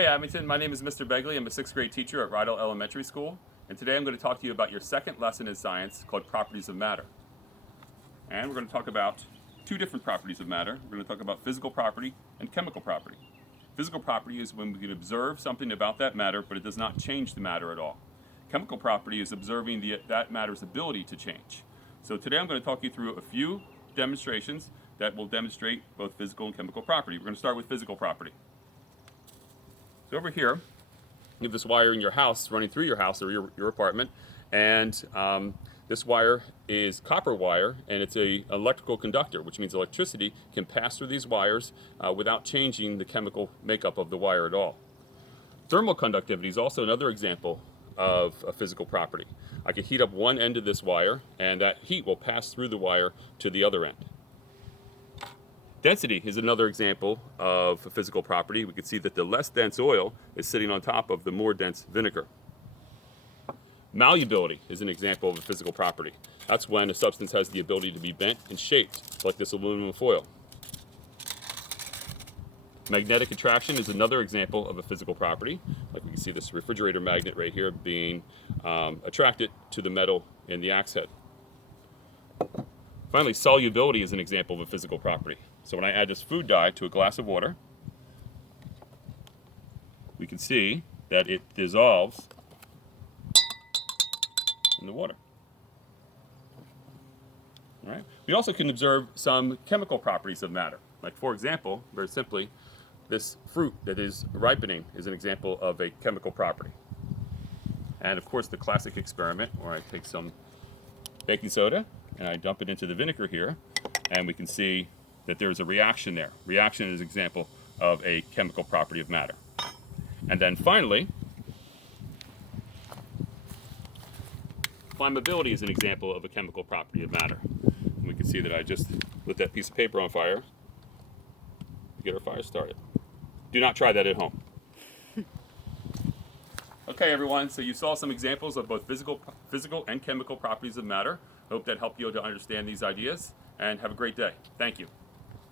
Hey Abington, my name is Mr. Begley. I'm a 6th grade teacher at Rydell Elementary School, and today I'm going to talk to you about your second lesson in science called Properties of Matter. And we're going to talk about two different properties of matter. We're going to talk about physical property and chemical property. Physical property is when we can observe something about that matter, but it does not change the matter at all. Chemical property is observing that matter's ability to change. So today I'm going to talk you through a few demonstrations that will demonstrate both physical and chemical property. We're going to start with physical property. So over here, you have this wire in your house, running through your house or your apartment, and this wire is copper wire, and it's an electrical conductor, which means electricity can pass through these wires without changing the chemical makeup of the wire at all. Thermal conductivity is also another example of a physical property. I can heat up one end of this wire, and that heat will pass through the wire to the other end. Density is another example of a physical property. We can see that the less dense oil is sitting on top of the more dense vinegar. Malleability is an example of a physical property. That's when a substance has the ability to be bent and shaped, like this aluminum foil. Magnetic attraction is another example of a physical property. Like we can see this refrigerator magnet right here being attracted to the metal in the axe head. Finally, solubility is an example of a physical property. So when I add this food dye to a glass of water, we can see that it dissolves in the water. All right. We also can observe some chemical properties of matter. Like, for example, very simply, this fruit that is ripening is an example of a chemical property. And of course, the classic experiment where I take some baking soda and I dump it into the vinegar here, and we can see that there's a reaction there. Reaction is an example of a chemical property of matter. And then finally, flammability is an example of a chemical property of matter. And we can see that I just lit that piece of paper on fire to get our fire started. Do not try that at home. Okay, everyone, so you saw some examples of both physical and chemical properties of matter. I hope that helped you to understand these ideas, and have a great day. Thank you.